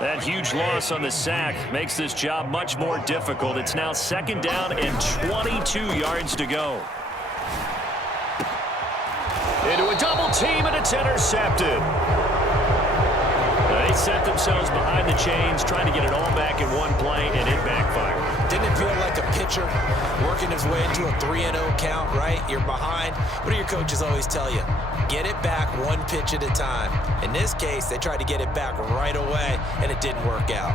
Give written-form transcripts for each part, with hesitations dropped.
That huge loss on the sack makes this job much more difficult. It's now 2nd down and 22 yards to go. Into a double team, and it's intercepted. They set themselves behind the chains, trying to get it all back in one play, and it backfired. Didn't it feel like a pitcher working his way into a 3-0 count, right? You're behind. What do your coaches always tell you? Get it back one pitch at a time. In this case, they tried to get it back right away, and it didn't work out.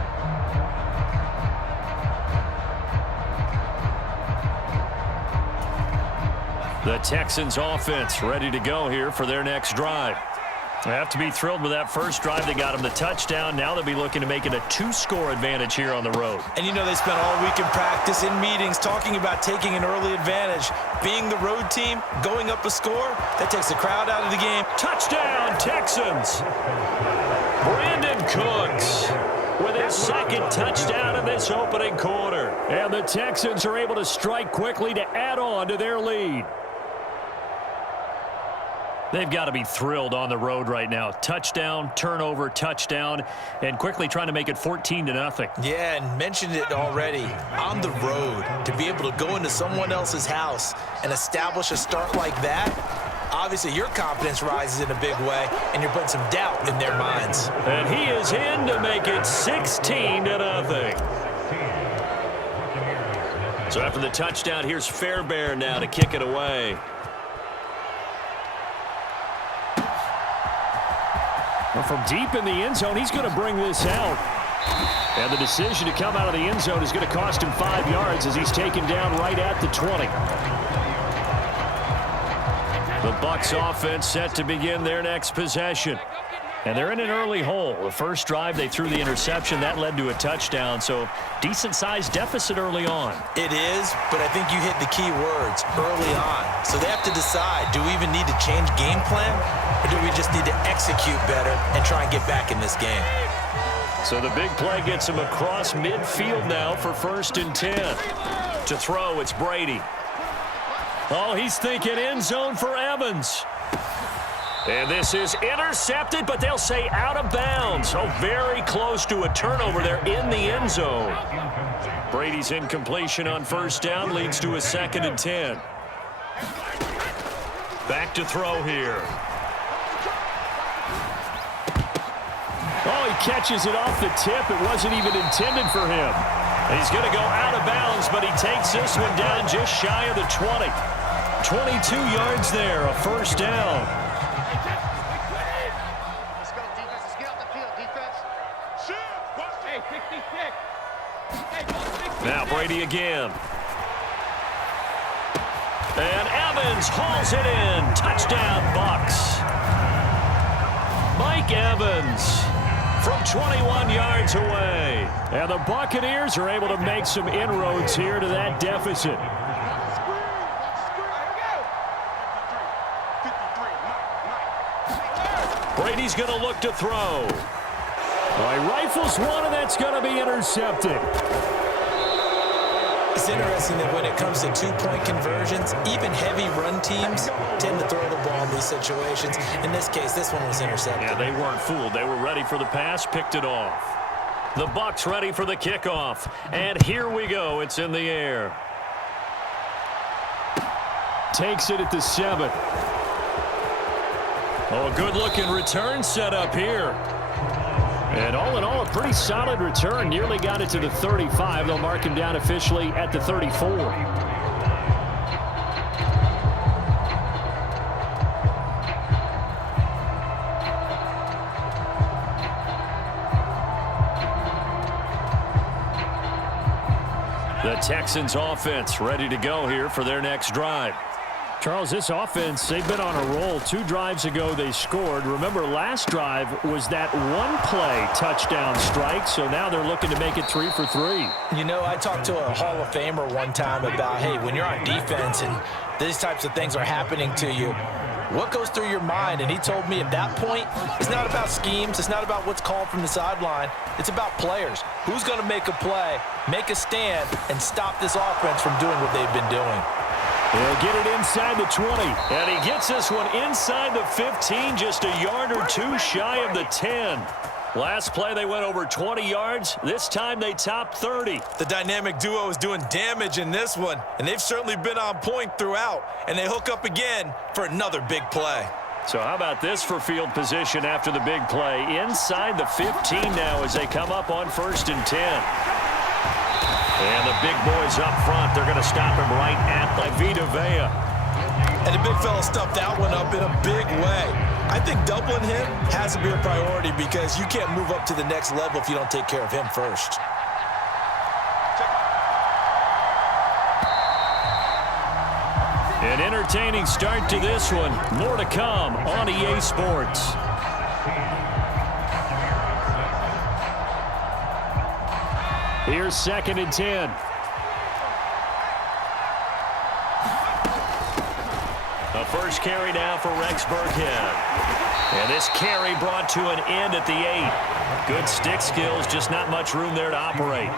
The Texans offense ready to go here for their next drive. They have to be thrilled with that first drive. They got them the touchdown. Now they'll be looking to make it a 2-score advantage here on the road. And you know they spent all week in practice, in meetings, talking about taking an early advantage. Being the road team, going up a score, that takes the crowd out of the game. Touchdown, Texans! Brandon Cooks with his 2nd touchdown in this opening quarter. And the Texans are able to strike quickly to add on to their lead. They've got to be thrilled on the road right now. Touchdown, turnover, touchdown, and quickly trying to make it 14-0. Yeah, and mentioned it already. On the road, to be able to go into someone else's house and establish a start like that, obviously your confidence rises in a big way, and you're putting some doubt in their minds. And he is in to make it 16-0. So after the touchdown, here's Fairbairn now to kick it away. Well, from deep in the end zone, he's going to bring this out. And the decision to come out of the end zone is going to cost him 5 yards as he's taken down right at the 20. The Bucs offense set to begin their next possession. And they're in an early hole. The first drive, they threw the interception. That led to a touchdown, so decent-sized deficit early on. It is, but I think you hit the key words, early on. So they have to decide, do we even need to change game plan, or do we just need to execute better and try and get back in this game? So the big play gets him across midfield now for 1st and 10. To throw, it's Brady. Oh, he's thinking end zone for Evans. And this is intercepted, but they'll say out of bounds. Oh, very close to a turnover there in the end zone. Brady's incompletion on 1st down leads to a 2nd and 10. Back to throw here. Oh, he catches it off the tip. It wasn't even intended for him. He's going to go out of bounds, but he takes this one down just shy of the 20. 22 yards there, a 1st down. Now Brady again. And Evans hauls it in. Touchdown, Bucs. Mike Evans from 21 yards away. And the Buccaneers are able to make some inroads here to that deficit. Brady's going to look to throw. He rifles one, and that's going to be intercepted. It's interesting that when it comes to 2-point conversions, even heavy run teams tend to throw the ball in these situations. In this case, this one was intercepted. Yeah, they weren't fooled. They were ready for the pass, picked it off. The Bucs ready for the kickoff. And here we go. It's in the air. Takes it at the 7. Oh, a good-looking return set up here. And all in all, a pretty solid return. Nearly got it to the 35. They'll mark him down officially at the 34. The Texans offense ready to go here for their next drive. Charles, this offense, they've been on a roll. 2 drives ago, they scored. Remember, last drive was that one-play touchdown strike, so now they're looking to make it 3 for 3. You know, I talked to a Hall of Famer one time about, hey, when you're on defense and these types of things are happening to you, what goes through your mind? And he told me at that point, it's not about schemes. It's not about what's called from the sideline. It's about players. Who's going to make a play, make a stand, and stop this offense from doing what they've been doing? He'll get it inside the 20, and he gets this one inside the 15, just a yard or 2 shy of the 10. Last play, they went over 20 yards. This time, they topped 30. The dynamic duo is doing damage in this one, and they've certainly been on point throughout, and they hook up again for another big play. So how about this for field position after the big play? Inside the 15 now as they come up on 1st and 10. And the big boys up front, they're going to stop him right at the Vita Vea. And the big fella stuffed that one up in a big way. I think doubling him has to be a priority because you can't move up to the next level if you don't take care of him first. An entertaining start to this one. More to come on EA Sports. Here's 2nd and 10. The first carry now for Rex Burkhead. And this carry brought to an end at the 8. Good stick skills, just not much room there to operate.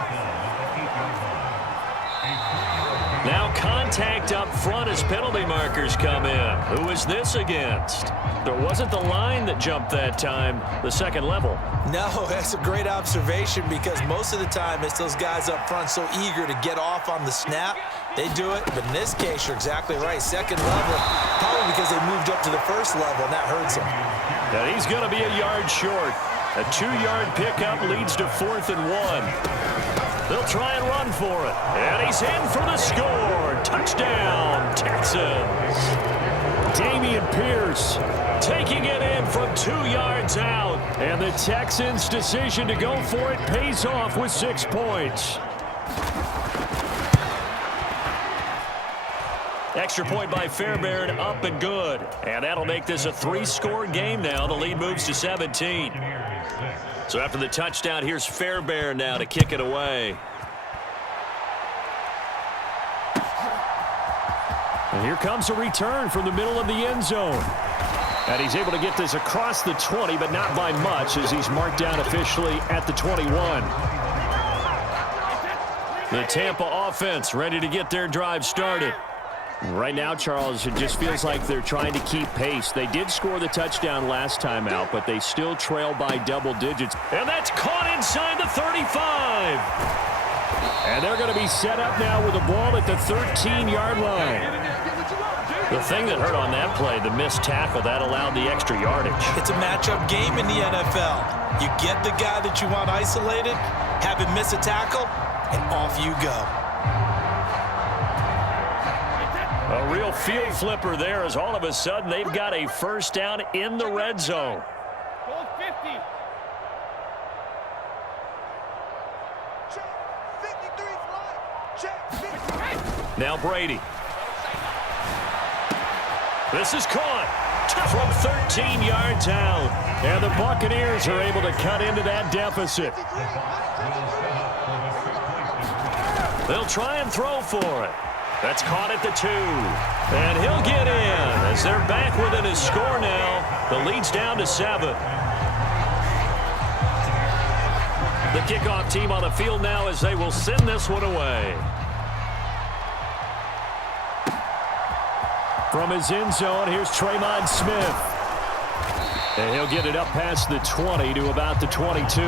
Now contact up front as penalty markers come in. Who is this against? There wasn't the line that jumped that time, the second level. No, that's a great observation because most of the time it's those guys up front so eager to get off on the snap. They do it, but in this case, you're exactly right. Second level, probably because they moved up to the first level, and that hurts them. And he's going to be a yard short. A 2-yard pickup leads to 4th and 1. They'll try and run for it. And he's in for the score. Touchdown, Texans. Dameon Pierce taking it in from 2 yards out. And the Texans' decision to go for it pays off with 6 points. Extra point by Fairbairn, up and good. And that'll make this a 3-score game now. The lead moves to 17. So after the touchdown, here's Fairbairn now to kick it away. And here comes a return from the middle of the end zone. And he's able to get this across the 20, but not by much as he's marked down officially at the 21. The Tampa offense ready to get their drive started. Right now, Charles, it just feels like they're trying to keep pace. They did score the touchdown last time out, but they still trail by double digits. And that's caught inside the 35. And they're going to be set up now with the ball at the 13-yard line. The thing that hurt on that play, the missed tackle, that allowed the extra yardage. It's a matchup game in the NFL. You get the guy that you want isolated, have him miss a tackle, and off you go. A real field flipper there as all of a sudden they've got a first down in the red zone. Now Brady. This is caught from 13 yards out. And the Buccaneers are able to cut into that deficit. They'll try and throw for it. That's caught at the 2. And he'll get in as they're back within his score now. The lead's down to 7. The kickoff team on the field now as they will send this one away. From his end zone, here's Tremont Smith. And he'll get it up past the 20 to about the 22.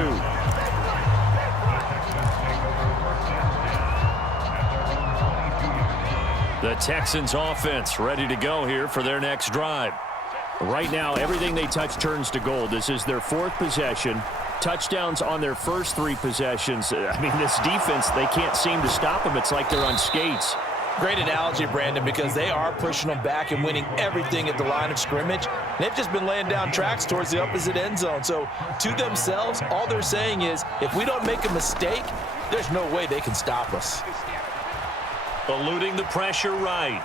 The Texans offense ready to go here for their next drive. Right now, everything they touch turns to gold. This is their 4th possession. Touchdowns on their first 3 possessions. I mean, this defense, they can't seem to stop them. It's like they're on skates. Great analogy, Brandon, because they are pushing them back and winning everything at the line of scrimmage. They've just been laying down tracks towards the opposite end zone. So to themselves, all they're saying is, if we don't make a mistake, there's no way they can stop us. Eluding the pressure right.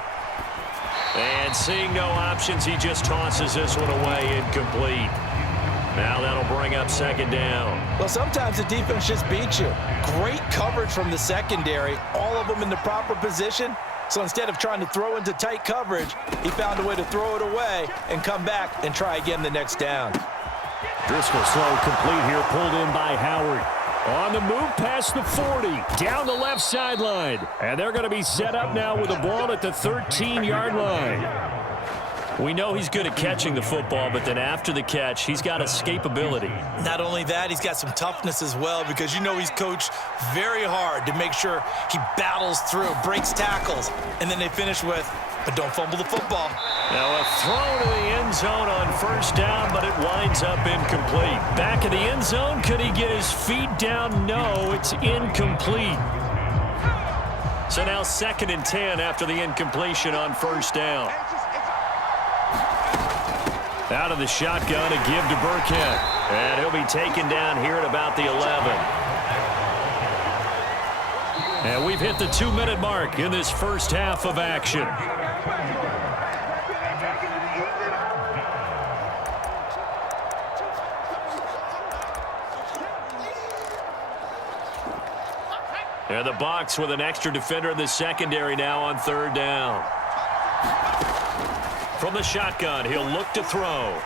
And seeing no options, he just tosses this one away incomplete. Now that'll bring up 2nd down. Well, sometimes the defense just beats you. Great coverage from the secondary, all of them in the proper position. So instead of trying to throw into tight coverage, he found a way to throw it away and come back and try again the next down. Driscoll slow complete here, pulled in by Howard. On the move past the 40, down the left sideline. And they're going to be set up now with the ball at the 13-yard line. We know he's good at catching the football, but then after the catch, he's got escapability. Not only that, he's got some toughness as well, because you know he's coached very hard to make sure he battles through, breaks tackles, and then they finish with, but don't fumble the football. Now a throw to the end zone on first down, but it winds up incomplete. Back in the end zone, could he get his feet down? No, it's incomplete. So now 2nd and 10 after the incompletion on first down. Out of the shotgun, a give to Burkhead. And he'll be taken down here at about the 11. And we've hit the 2-minute mark in this first half of action. And the Bucs with an extra defender in the secondary now on 3rd down. From the shotgun, he'll look to throw.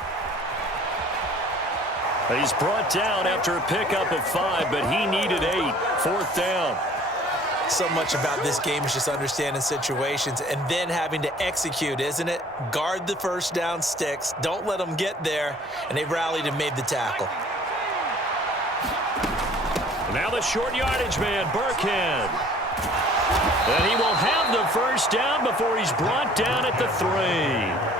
He's brought down after a pickup of 5, but he needed 8. 4th down. So much about this game is just understanding situations and then having to execute, isn't it? Guard the first down sticks. Don't let them get there. And they rallied and made the tackle. Now the short yardage man, Burkhead. And he will have the first down before he's brought down at the 3.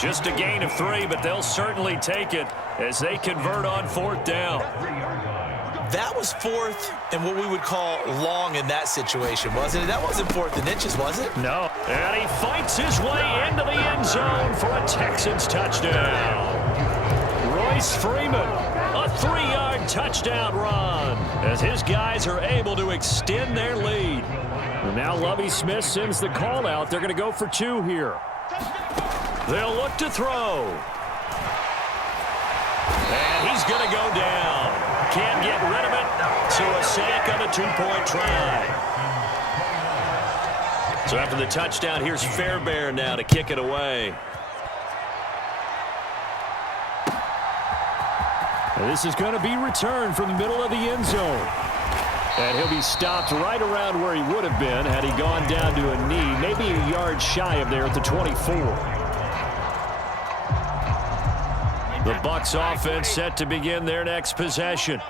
Just a gain of 3, but they'll certainly take it as they convert on 4th down. That was 4th and what we would call long in that situation, wasn't it? That wasn't 4th and inches, was it? No. And he fights his way into the end zone for a Texans touchdown. Royce Freeman, a 3-yard touchdown run as his guys are able to extend their lead. And now Lovie Smith sends the call out. They're going to go for 2 here. They'll look to throw. And he's going to go down. Can't get rid of it, so a sack on a 2-point try. So after the touchdown, here's Fairbairn now to kick it away. And this is going to be returned from the middle of the end zone. And he'll be stopped right around where he would have been had he gone down to a knee, maybe a yard shy of there at the 24. The Bucs offense set to begin their next possession.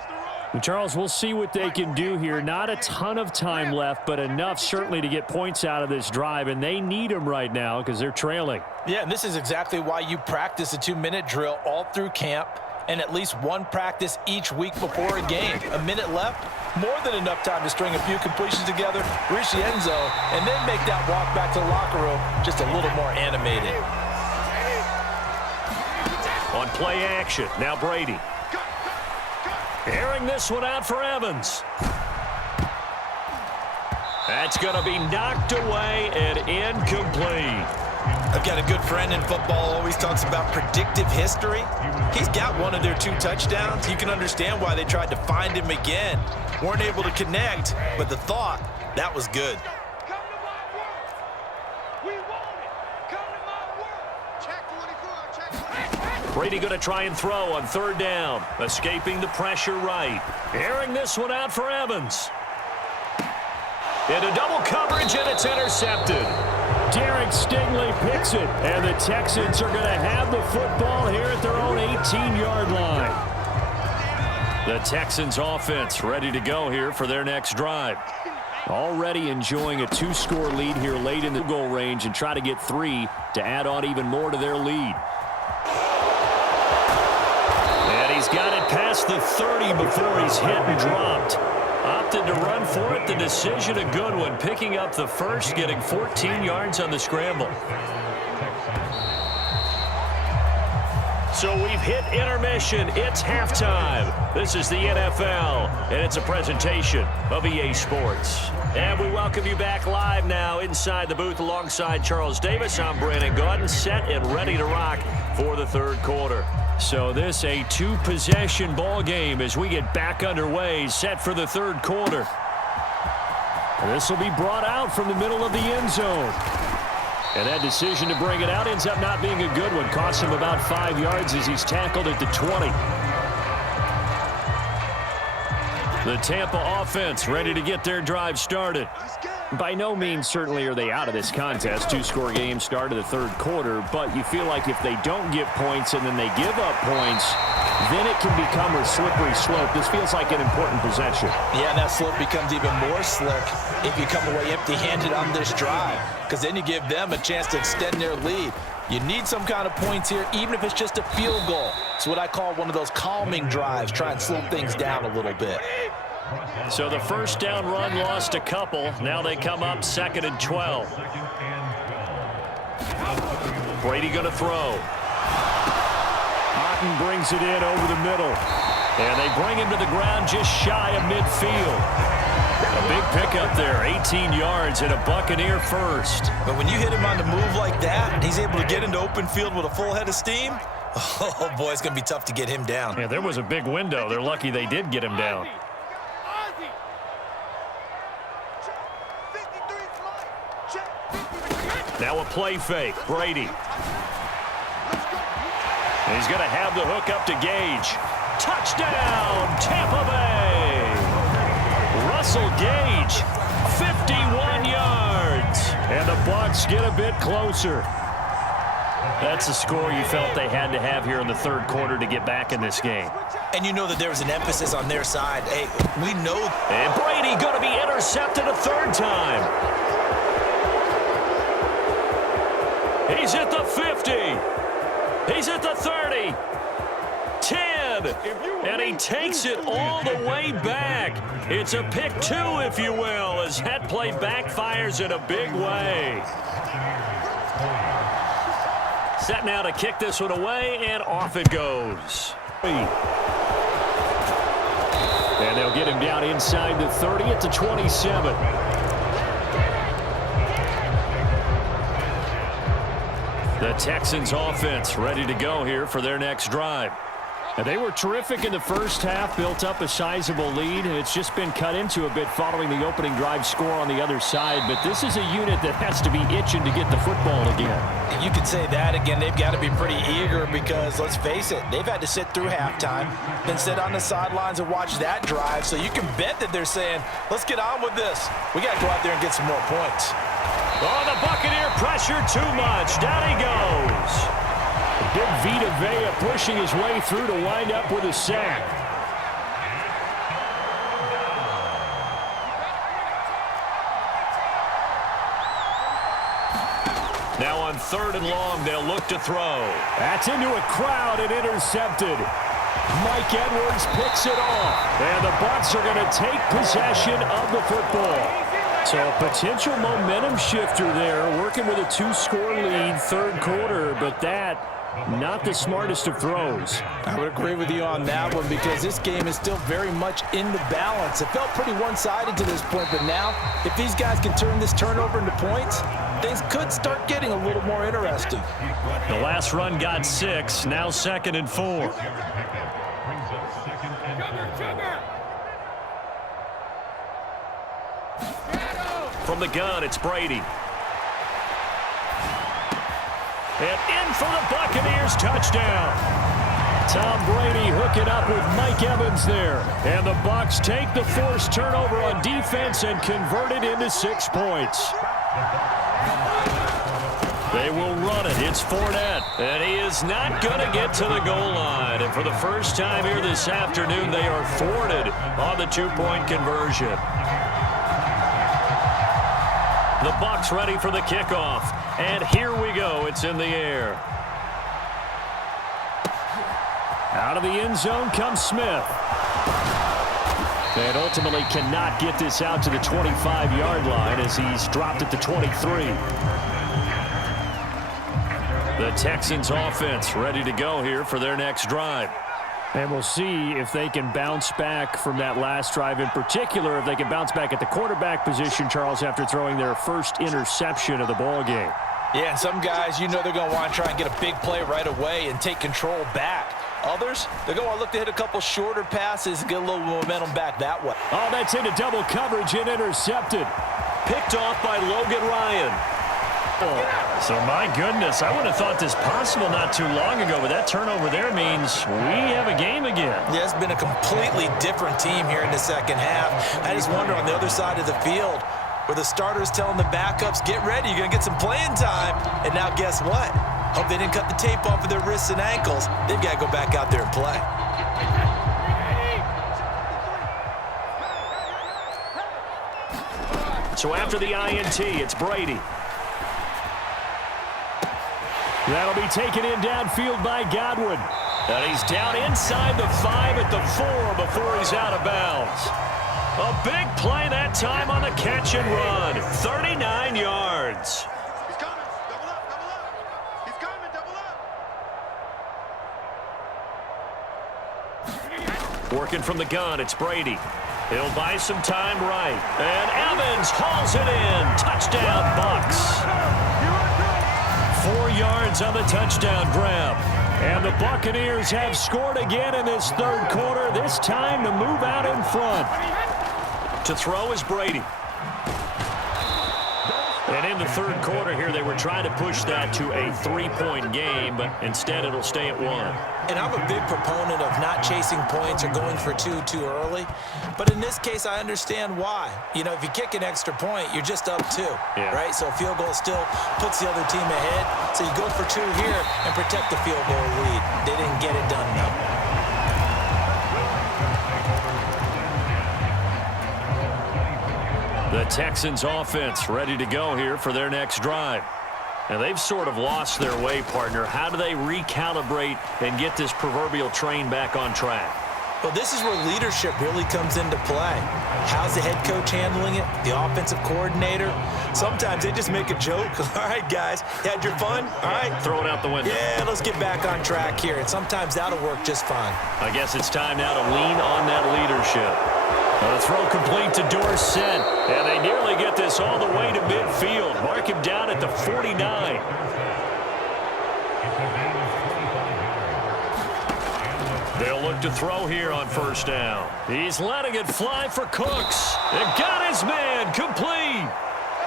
And Charles, we'll see what they can do here. Not a ton of time left, but enough certainly to get points out of this drive, and they need them right now because they're trailing. Yeah, and this is exactly why you practice a 2-minute drill all through camp and at least one practice each week before a game. A minute left, more than enough time to string a few completions together, reach the end zone, and then make that walk back to the locker room just a little more animated. On play action, now Brady. Airing this one out for Evans. That's going to be knocked away and incomplete. I've got a good friend in football, always talks about predictive history. He's got one of their 2 touchdowns. You can understand why they tried to find him again. Weren't able to connect, but the thought, that was good. Brady going to try and throw on 3rd down. Escaping the pressure right. Airing this one out for Evans. Into double coverage, and it's intercepted. Derek Stingley picks it, and the Texans are going to have the football here at their own 18-yard line. The Texans offense ready to go here for their next drive. Already enjoying a 2-score lead here late in the goal range and try to get 3 to add on even more to their lead. And he's got it past the 30 before he's hit and dropped. Opted to run for it. The decision a good one. Picking up the first, getting 14 yards on the scramble. So we've hit intermission. It's halftime. This is the NFL, and it's a presentation of EA Sports. And we welcome you back live now inside the booth alongside Charles Davis. I'm Brandon Gaudin, set and ready to rock for the 3rd quarter. So this a 2-possession ball game as we get back underway, set for the 3rd quarter. And this will be brought out from the middle of the end zone. And that decision to bring it out ends up not being a good one. Costs him about 5 yards as he's tackled at the 20. The Tampa offense ready to get their drive started. Let's go. By no means certainly are they out of this contest. Two-score game start of the third quarter, but you feel like if they don't get points and then they give up points, then it can become a slippery slope. This feels like an important possession. Yeah, and that slope becomes even more slick if you come away empty-handed on this drive, because then you give them a chance to extend their lead. You need some kind of points here, even if it's just a field goal. It's what I call one of those calming drives. Try and slow things down a little bit. So the first down run lost a couple. Now they come up 2nd and 12. Brady going to throw. Otten brings it in over the middle. And they bring him to the ground just shy of midfield. A big pickup there, 18 yards and a Buccaneer first. But when you hit him on the move like that, and he's able to get into open field with a full head of steam, oh boy, it's going to be tough to get him down. Yeah, there was a big window. They're lucky they did get him down. Now a play fake, Brady. And he's going to have the hook up to Gage. Touchdown, Tampa Bay. Russell Gage, 51 yards. And the Bucs get a bit closer. That's a score you felt they had to have here in the third quarter to get back in this game. And you know that there was an emphasis on their side. Hey, we know. And Brady going to be intercepted a third time. He's at the 50. He's at the 30. 10. And he takes it all the way back. It's a pick 2, if you will, as that play backfires in a big way. Set now to kick this one away, and off it goes. And they'll get him down inside the 30 at the 27. The Texans offense ready to go here for their next drive. And they were terrific in the first half, built up a sizable lead, and it's just been cut into a bit following the opening drive score on the other side. But this is a unit that has to be itching to get the football again. You could say that again. They've got to be pretty eager because, let's face it, they've had to sit through halftime, then sit on the sidelines and watch that drive. So you can bet that they're saying, let's get on with this. We got to go out there and get some more points. Oh, the Buccaneer pressure too much. Down he goes. Big Vita Vea pushing his way through to wind up with a sack. Now on 3rd and long, they'll look to throw. That's into a crowd and intercepted. Mike Edwards picks it off. And the Bucs are going to take possession of the football. So a potential momentum shifter there, working with a 2-score lead, third quarter, but that not the smartest of throws. I would agree with you on that one because this game is still very much in the balance. It felt pretty one-sided to this point, but now if these guys can turn this turnover into points, things could start getting a little more interesting. The last run got 6, now 2nd and 4. From the gun, it's Brady. And in for the Buccaneers touchdown. Tom Brady hooking up with Mike Evans there. And the Bucs take the forced turnover on defense and convert it into 6 points. They will run it. It's Fournette. And he is not going to get to the goal line. And for the first time here this afternoon, they are thwarted on the 2-point conversion. The Bucs ready for the kickoff. And here we go. It's in the air. Out of the end zone comes Smith. And ultimately cannot get this out to the 25-yard line as he's dropped at the 23. The Texans offense ready to go here for their next drive. And we'll see if they can bounce back from that last drive. In particular, if they can bounce back at the quarterback position, Charles, after throwing their first interception of the ball game. Yeah, and some guys, you know they're going to want to try and get a big play right away and take control back. Others, they're going to want to look to hit a couple shorter passes and get a little momentum back that way. Oh, that's into double coverage and intercepted. Picked off by Logan Ryan. So, my goodness, I wouldn't have thought this possible not too long ago, but that turnover there means we have a game again. Yeah, it's been a completely different team here in the second half. I just wonder on the other side of the field, where the starter's telling the backups, get ready, you're going to get some playing time. And now guess what? Hope they didn't cut the tape off of their wrists and ankles. They've got to go back out there and play. So after the INT, it's Brady. That'll be taken in downfield by Godwin. And he's down inside the 5 at the 4 before he's out of bounds. A big play that time on the catch and run. 39 yards. He's coming. Double up, double up. He's coming, double up. Working from the gun, it's Brady. He'll buy some time right. And Evans hauls it in. Touchdown, Bucs. 4 yards on the touchdown grab. And the Buccaneers have scored again in this third quarter, this time to move out in front. To throw is Brady. And in the third quarter here, they were trying to push that to a 3-point game, but instead it'll stay at 1. And I'm a big proponent of not chasing points or going for two too early. But in this case, I understand why. You know, if you kick an extra point, you're just up 2, right? So a field goal still puts the other team ahead. So you go for 2 here and protect the field goal lead. They didn't get it done, though. The Texans offense ready to go here for their next drive. And they've sort of lost their way, partner. How do they recalibrate and get this proverbial train back on track? Well, this is where leadership really comes into play. How's the head coach handling it? The offensive coordinator? Sometimes they just make a joke. All right, guys, had your fun? All right. Throw it out the window. Yeah, let's get back on track here. And sometimes that'll work just fine. I guess it's time now to lean on that leadership. A throw complete to Dorsett. And they nearly get this all the way to midfield. Mark him down at the 49. They'll look to throw here on first down. He's letting it fly for Cooks. And got his man complete.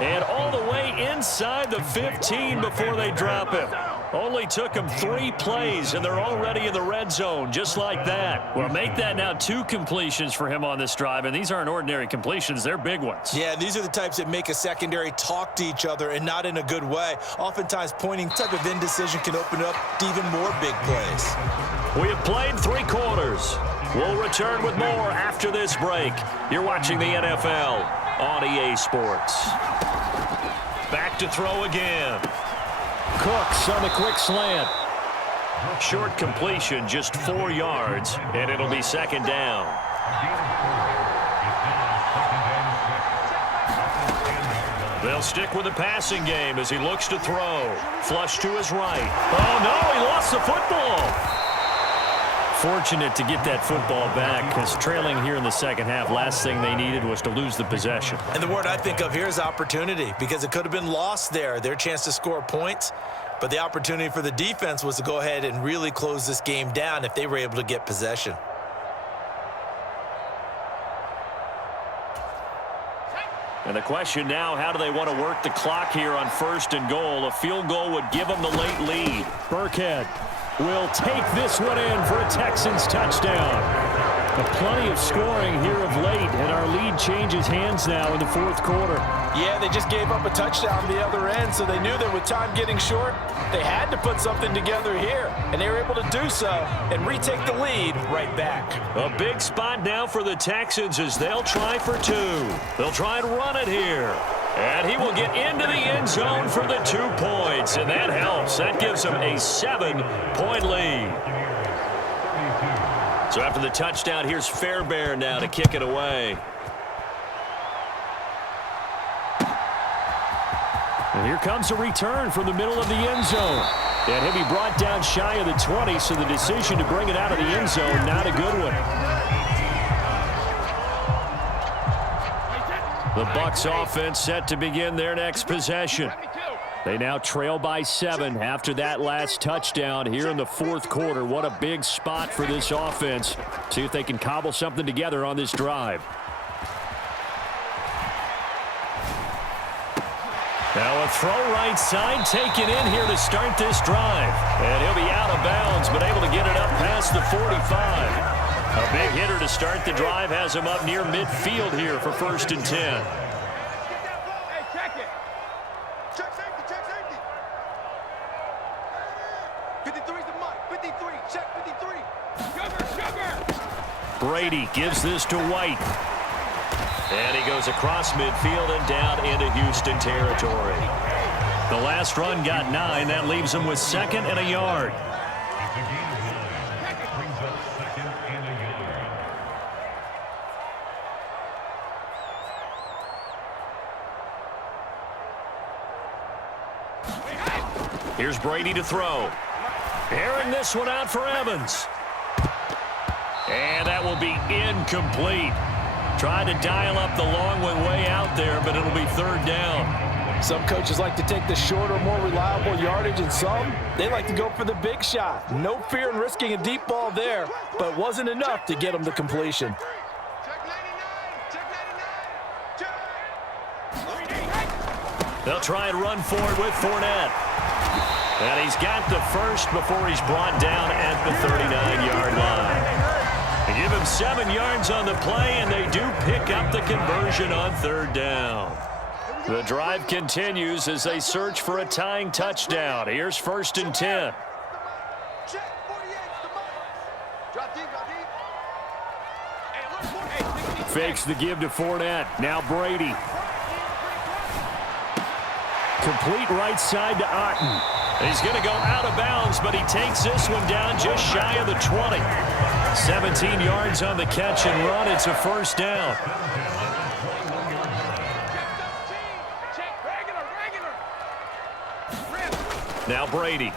And all the way inside the 15 before they drop him. Only took them 3 plays, and they're already in the red zone, just like that. Well, make that now 2 completions for him on this drive, and these aren't ordinary completions. They're big ones. Yeah, these are the types that make a secondary talk to each other and not in a good way. Oftentimes, pointing type of indecision can open up to even more big plays. We have played 3 quarters. We'll return with more after this break. You're watching the NFL on EA Sports. Back to throw again. Cooks on the quick slant. Short completion, just 4 yards, and it'll be second down. They'll stick with the passing game as he looks to throw. Flush to his right. Oh, no, he lost the football. Fortunate to get that football back because trailing here in the second half, last thing they needed was to lose the possession. And the word I think of here is opportunity, because it could have been lost there, their chance to score points. But the opportunity for the defense was to go ahead and really close this game down if they were able to get possession. And the question now, how do they want to work the clock here on first and goal? A field goal would give them the late lead. Burkhead will take this one in for a Texans touchdown. But plenty of scoring here of late, and our lead changes hands now in the fourth quarter. Yeah, they just gave up a touchdown the other end, so they knew that with time getting short, they had to put something together here, and they were able to do so and retake the lead right back. A big spot now for the Texans as they'll try for 2. They'll try and run it here. And he will get into the end zone for the 2 points, and that helps. That gives them a 7-point lead. So after the touchdown, here's Fairbairn now to kick it away. And here comes a return from the middle of the end zone. And he'll be brought down shy of the 20, so the decision to bring it out of the end zone, not a good one. The Bucs offense set to begin their next possession. They now trail by 7 after that last touchdown here in the fourth quarter. What a big spot for this offense. See if they can cobble something together on this drive. Now a throw right side taken in here to start this drive. And he'll be out of bounds, but able to get it up past the 45. A big hitter to start the drive has him up near midfield here for 1st and 10. Brady gives this to White. And he goes across midfield and down into Houston territory. The last run got 9. That leaves him with 2nd and a yard. Here's Brady to throw. Airing this one out for Evans. And that will be incomplete. Trying to dial up the long one way out there, but it'll be 3rd down. Some coaches like to take the shorter, more reliable yardage, and some, they like to go for the big shot. No fear in risking a deep ball there, but it wasn't enough to get them to completion. They'll try and run for it with Fournette. And he's got the first before he's brought down at the 39-yard line. They give him 7 yards on the play, and they do pick up the conversion on 3rd down. The drive continues as they search for a tying touchdown. Here's 1st and 10. Fakes the give to Fournette. Now Brady. Complete right side to Otten. He's going to go out of bounds, but he takes this one down just shy of the 20. 17 yards on the catch and run. It's a 1st down. Now Brady.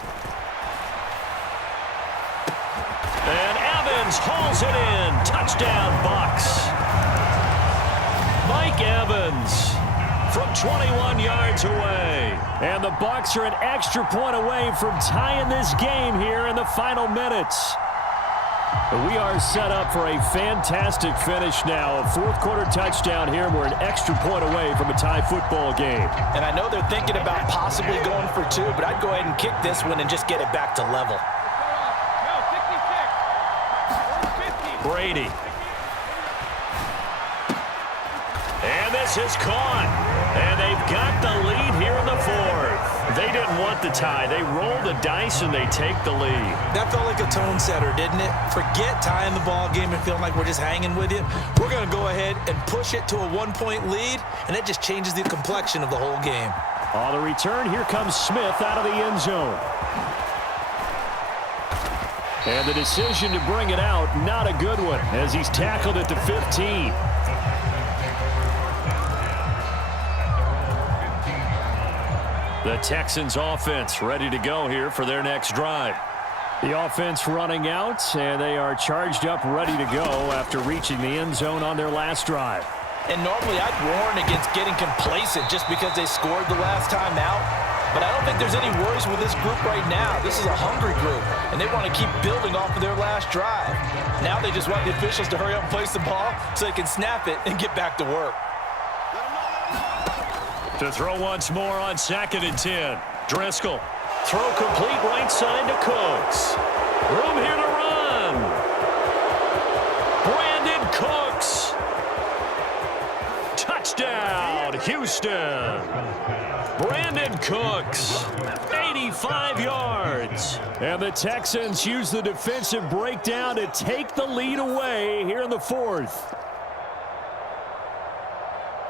And Evans hauls it in. Touchdown, Bucs. Mike Evans from 21 yards away. And the Bucs are an extra point away from tying this game here in the final minutes. We are set up for a fantastic finish now. A 4th quarter touchdown here. We're an extra point away from a tie football game. And I know they're thinking about possibly going for 2, but I'd go ahead and kick this one and just get it back to level. Brady. And this is caught. And they've got the lead here in the 4th. They didn't want the tie. They roll the dice and they take the lead. That felt like a tone setter, didn't it? Forget tying the ball game and feeling like we're just hanging with you. We're going to go ahead and push it to a 1-point lead, and that just changes the complexion of the whole game. On the return, here comes Smith out of the end zone. And the decision to bring it out, not a good one, as he's tackled at the 15. The Texans offense ready to go here for their next drive. The offense running out, and they are charged up, ready to go after reaching the end zone on their last drive. And normally I'd warn against getting complacent just because they scored the last time out. But I don't think there's any worries with this group right now. This is a hungry group, and they want to keep building off of their last drive. Now they just want the officials to hurry up and place the ball so they can snap it and get back to work. To throw once more on 2nd and 10. Driscoll. Throw complete right side to Cooks. Room here to run. Brandon Cooks. Touchdown, Houston. Brandon Cooks. 85 yards. And the Texans use the defensive breakdown to take the lead away here in the 4th.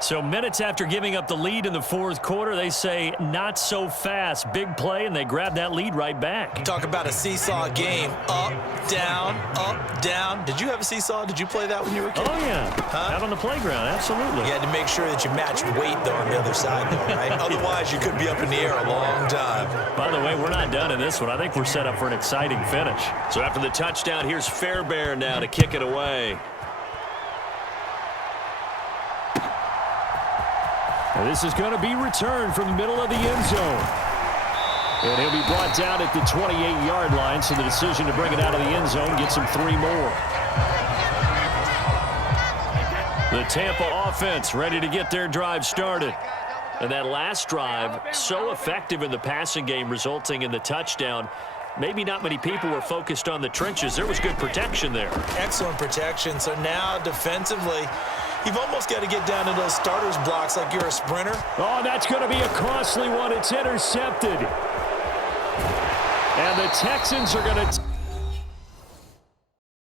So minutes after giving up the lead in the 4th quarter, they say not so fast. Big play, and they grab that lead right back. Talk about a seesaw game. Up, down, up, down. Did you have a seesaw? Did you play that when you were a kid? Oh, yeah. Huh? Out on the playground, absolutely. You had to make sure that you matched weight, though, on the other side, though, right? Otherwise, you could be up in the air a long time. By the way, we're not done in this one. I think we're set up for an exciting finish. So after the touchdown, here's Fairbairn now to kick it away. And this is going to be returned from the middle of the end zone. And he'll be brought down at the 28-yard line, so the decision to bring it out of the end zone gets him 3 more. The Tampa offense ready to get their drive started. And that last drive, so effective in the passing game, resulting in the touchdown. Maybe not many people were focused on the trenches. There was good protection there. Excellent protection. So now defensively, you've almost got to get down to those starters blocks like you're a sprinter. Oh, that's going to be a costly one. It's intercepted. And the Texans are going to